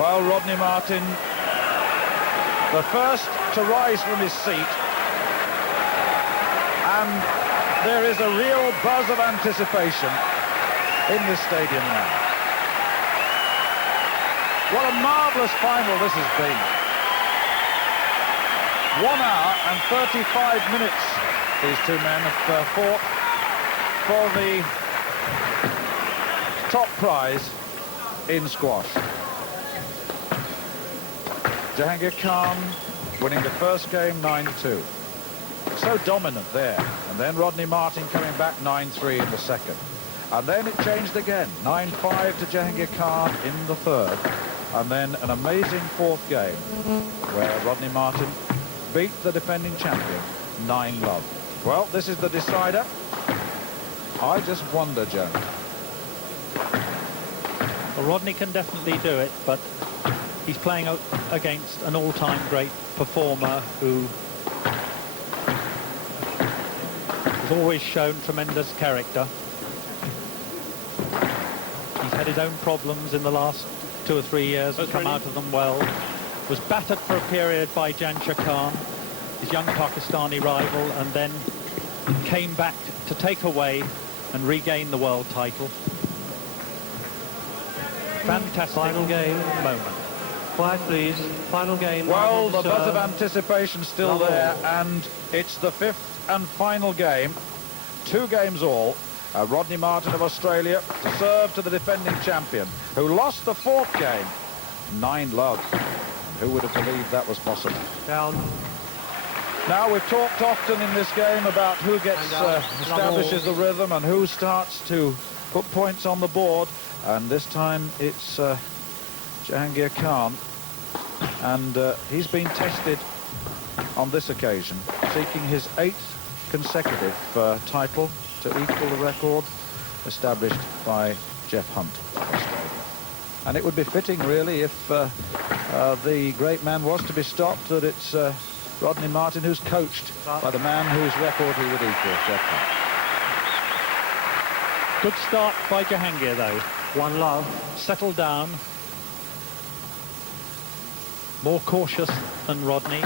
Well, Rodney Martin, the first to rise from his seat, and there is a real buzz of anticipation in this stadium now. What a marvellous final this has been. 1 hour and 35 minutes these two men have fought for the top prize in squash. Jahangir Khan winning the first game 9-2. So dominant there. And then Rodney Martin coming back 9-3 in the second. And then it changed again. 9-5 to Jahangir Khan in the third. And then an amazing fourth game where Rodney Martin beat the defending champion 9-love. Well, this is the decider. I just wonder, Joan. Well, Rodney can definitely do it, but he's playing against an all-time great performer who has always shown tremendous character. He's had his own problems in the last 2 or 3 years and come out of them well. Was battered for a period by Jansher Khan, his young Pakistani rival, and then came back to take away and regain the world title. Fantastic final game moment. Quiet, please. Final game. Well, the buzz of anticipation still there, and it's the fifth and final game. 2 games all. Rodney Martin of Australia to serve to the defending champion, who lost the fourth game 9-love. Who would have believed that was possible? Down. Now, we've talked often in this game about who gets establishes the rhythm and who starts to put points on the board, and this time it's Jahangir Khan, and he's been tested on this occasion, seeking his 8th consecutive title to equal the record established by Jeff Hunt of Australia. And it would be fitting, really, if the great man was to be stopped, that it's Rodney Martin who's coached by the man whose record he would equal, Jeff Hunt. Good start by Jahangir, though. 1-love. Settled down. More cautious than Rodney.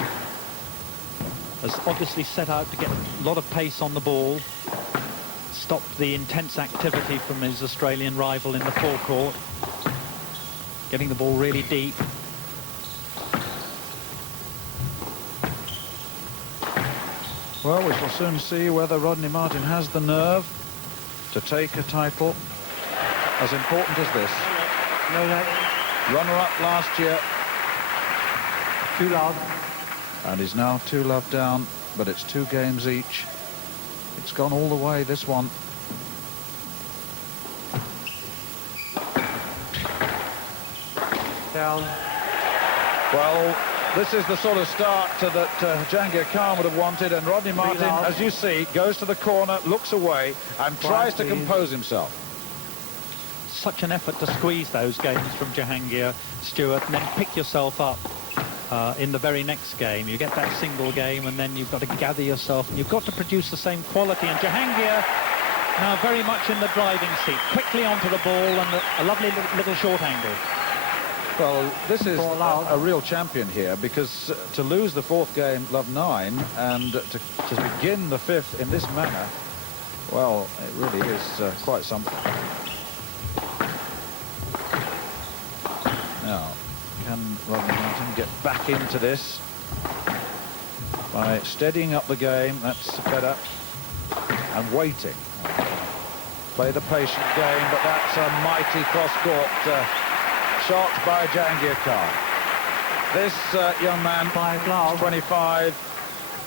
Has obviously set out to get a lot of pace on the ball. Stop the intense activity from his Australian rival in the forecourt. Getting the ball really deep. Well, we shall soon see whether Rodney Martin has the nerve to take a title as important as this. No net. Runner-up last year. 2-love. And he's now 2-love down, but it's 2 games each. It's gone all the way, this one. Down. Well, this is the sort of start that Jahangir Khan would have wanted, and Rodney Martin, as you see, goes to the corner, looks away, and tries to compose himself. Such an effort to squeeze those games from Jahangir, Stuart, and then pick yourself up in the very next game. You get that single game, and then you've got to gather yourself, and you've got to produce the same quality. And Jahangir now very much in the driving seat, quickly onto the ball, and a lovely little short angle. Well, this is a real champion here, because to lose the fourth game, love 9, and to begin the fifth in this manner, well, it really is quite something. Now, can Rodney Martin get back into this by steadying up the game? That's better. And waiting. Play the patient game, but that's a mighty cross-court shot by Jahangir Khan. This young man, 25,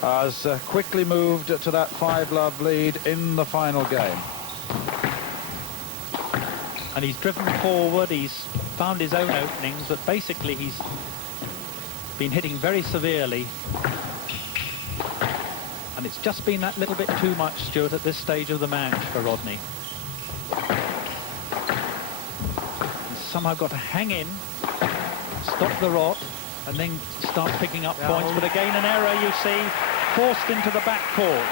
has quickly moved to that 5-love lead in the final game. And he's driven forward, he's found his own openings, but basically he's been hitting very severely. And it's just been that little bit too much, Stuart, at this stage of the match for Rodney. Somehow got to hang in, stop the rot, and then start picking up points. But again, an error, you see, forced into the back court.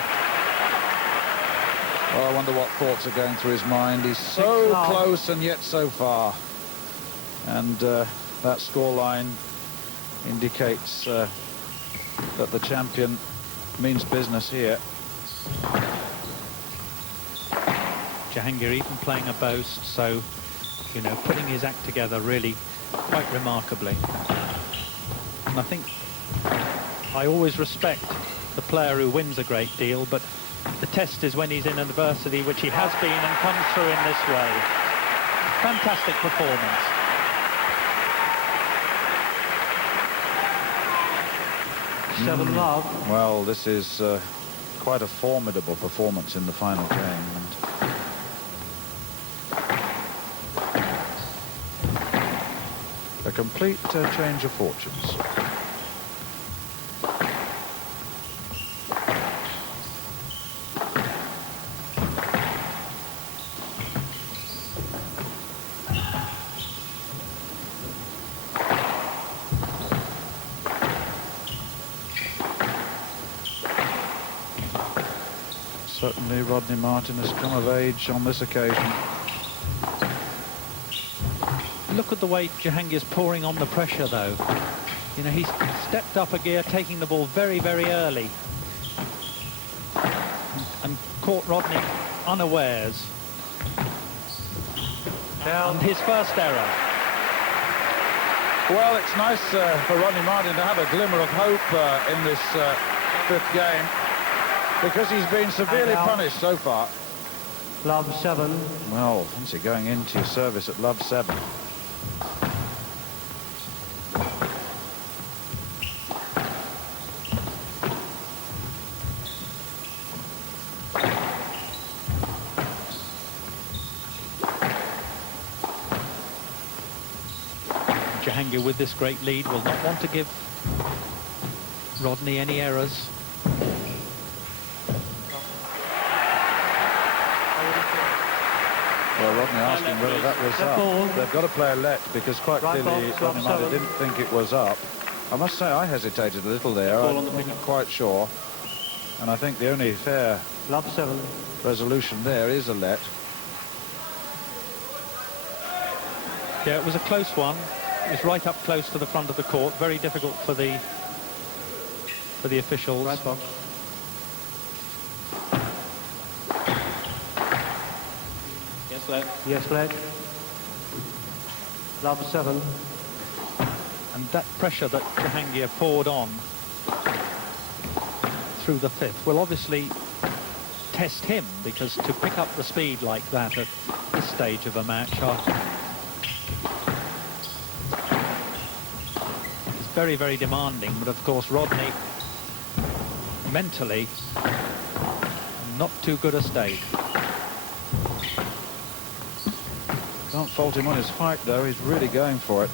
Well, I wonder what thoughts are going through his mind. He's so close and yet so far. And that scoreline indicates that the champion means business here. Jahangir even playing a boast, so, you know, putting his act together really quite remarkably. And I think I always respect the player who wins a great deal, but the test is when he's in adversity, which he has been, and comes through in this way. Fantastic performance. Seven love. Well, this is quite a formidable performance in the final game. And a complete change of fortunes. Certainly Rodney Martin has come of age on this occasion. Look at the way Jahangir's pouring on the pressure, though. You know, he's stepped up a gear, taking the ball very, very early. And caught Rodney unawares. Down. And his first error. Well, it's nice for Rodney Martin to have a glimmer of hope in this fifth game, because he's been severely punished so far. Love 7. Well, fancy going into your service at love 7. Jahangir, with this great lead, will not want to give Rodney any errors. Well, Rodney asking whether that was up. They've got to play a let, because quite clearly Rodney Martin didn't think it was up. I must say I hesitated a little there. I wasn't quite sure. And I think the only fair Love 7. resolution there is a let. Yeah, it was a close one. It was right up close to the front of the court. Very difficult for the officials. Right box. Yes, let. Yes, let. Love 7. And that pressure that Jahangir poured on through the fifth will obviously test him, because to pick up the speed like that at this stage of a match is very, very demanding. But of course Rodney mentally not too good a state. Can't fault him on his height, though. He's really going for it.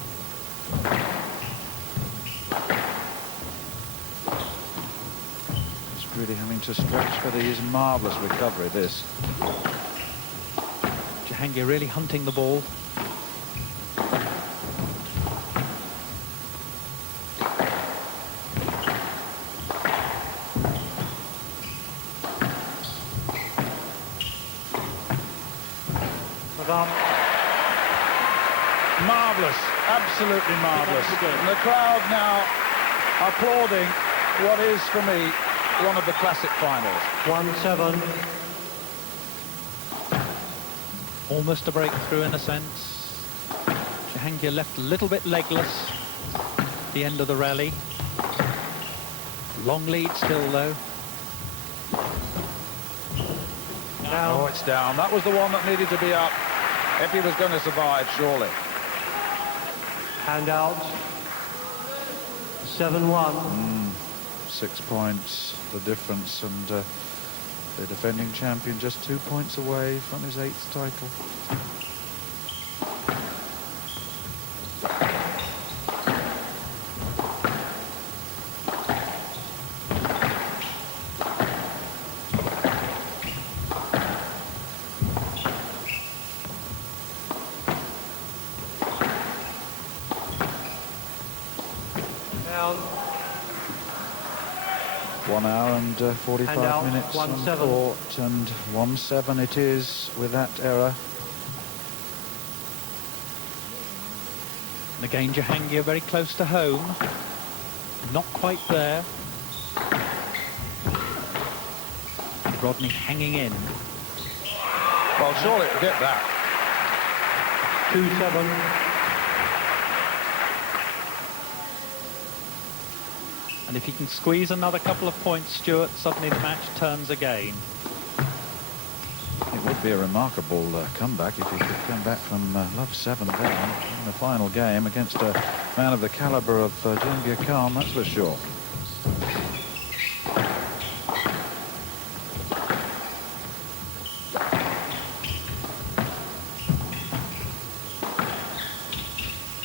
He's really having to stretch for his marvellous recovery, this. Jahangir really hunting the ball. Marvellous, absolutely marvellous. And the crowd now applauding what is, for me, one of the classic finals. 1-7. Almost a breakthrough in a sense. Jahangir left a little bit legless at the end of the rally. Long lead still, though. Down. Oh, it's down. That was the one that needed to be up if he was going to survive, surely. Hand out. 7-1. 6 points, the difference, and the defending champion just 2 points away from his 8th title. Down. 1 hour and 45 minutes on 1-7. court, and 1-7 it is with that error. And again, Jahangir very close to home. Not quite there. And Rodney hanging in. Well, surely it'll get that. 2-7. And if he can squeeze another couple of points, Stuart, suddenly the match turns again. It would be a remarkable comeback if he could come back from love 7 down in the final game against a man of the caliber of Jahangir Khan, that's for sure.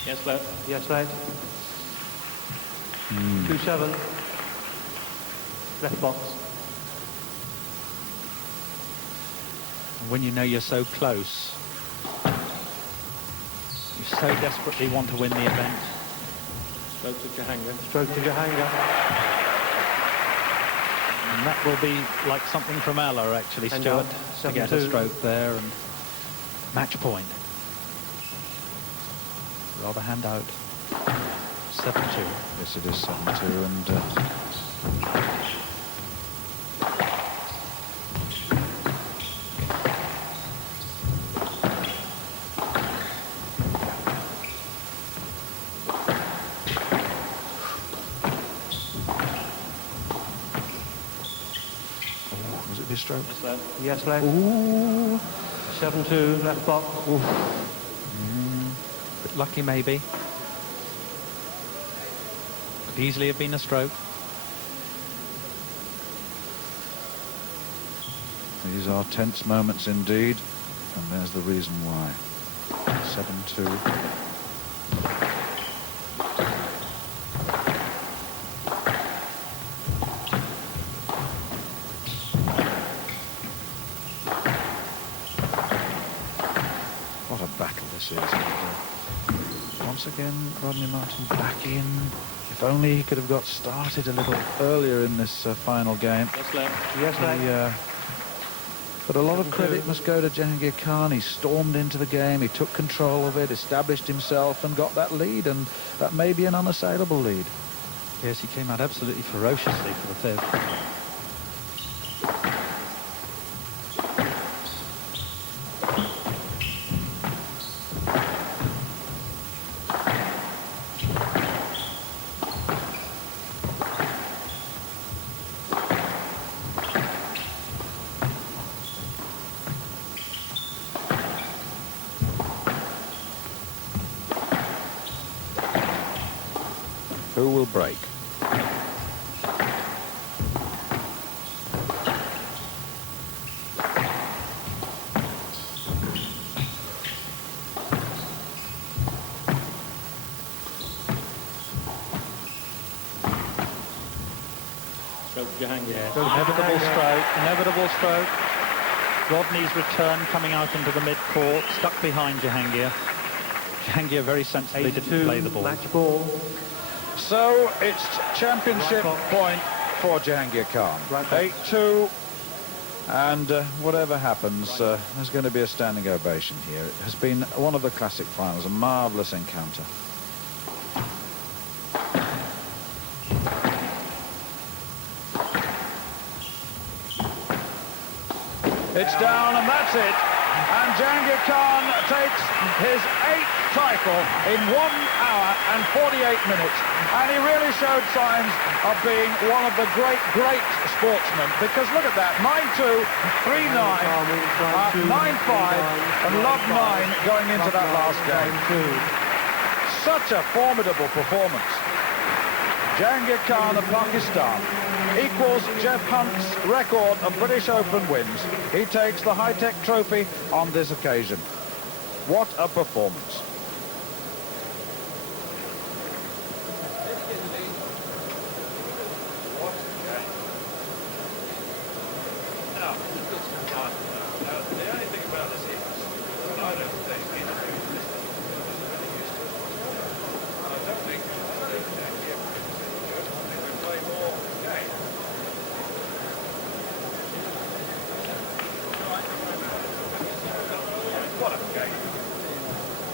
Yes, lad. Yes, lad. 2-7. Left box. When you know you're so close, you so desperately want to win the event. Stroke to Jahangir. Stroke to Jahangir. And that will be like something from Ella, actually, And Stuart, to get a 7-2. stroke there and match point. Rather hand out. 7-2. Yes, it is 7-2, and was it this stroke? Yes, lad. Yes, lad. Ooh. 7-2. Left box. Bit lucky, maybe. Could easily have been a stroke. These are tense moments indeed, and there's the reason why. 7-2. What a battle this is. And, once again, Rodney Martin back in. If only he could have got started a little earlier in this final game. Yes, lad. Yes, lad. But a lot of credit must go to Jahangir Khan. He stormed into the game, he took control of it, established himself and got that lead, and that may be an unassailable lead. Yes, he came out absolutely ferociously for the fifth. Who will break? Stroke to Jahangir. Inevitable stroke, inevitable stroke. Rodney's return coming out into the mid-court, stuck behind Jahangir. Jahangir very sensibly didn't play the ball. Match ball. So it's championship point for Jahangir Khan. 8-2, and whatever happens, there's going to be a standing ovation here. It has been one of the classic finals, a marvellous encounter. It's down, and that's it. And Jahangir Khan takes his 8th title in 1 hour and 48 minutes. And he really showed signs of being one of the great sportsmen. Because look at that, 9-2, 3-9, 9-5, and love 9 going into that last game. Such a formidable performance. Jahangir Khan of Pakistan equals Jeff Hunt's record of British Open wins. He takes the high-tech trophy on this occasion. What a performance.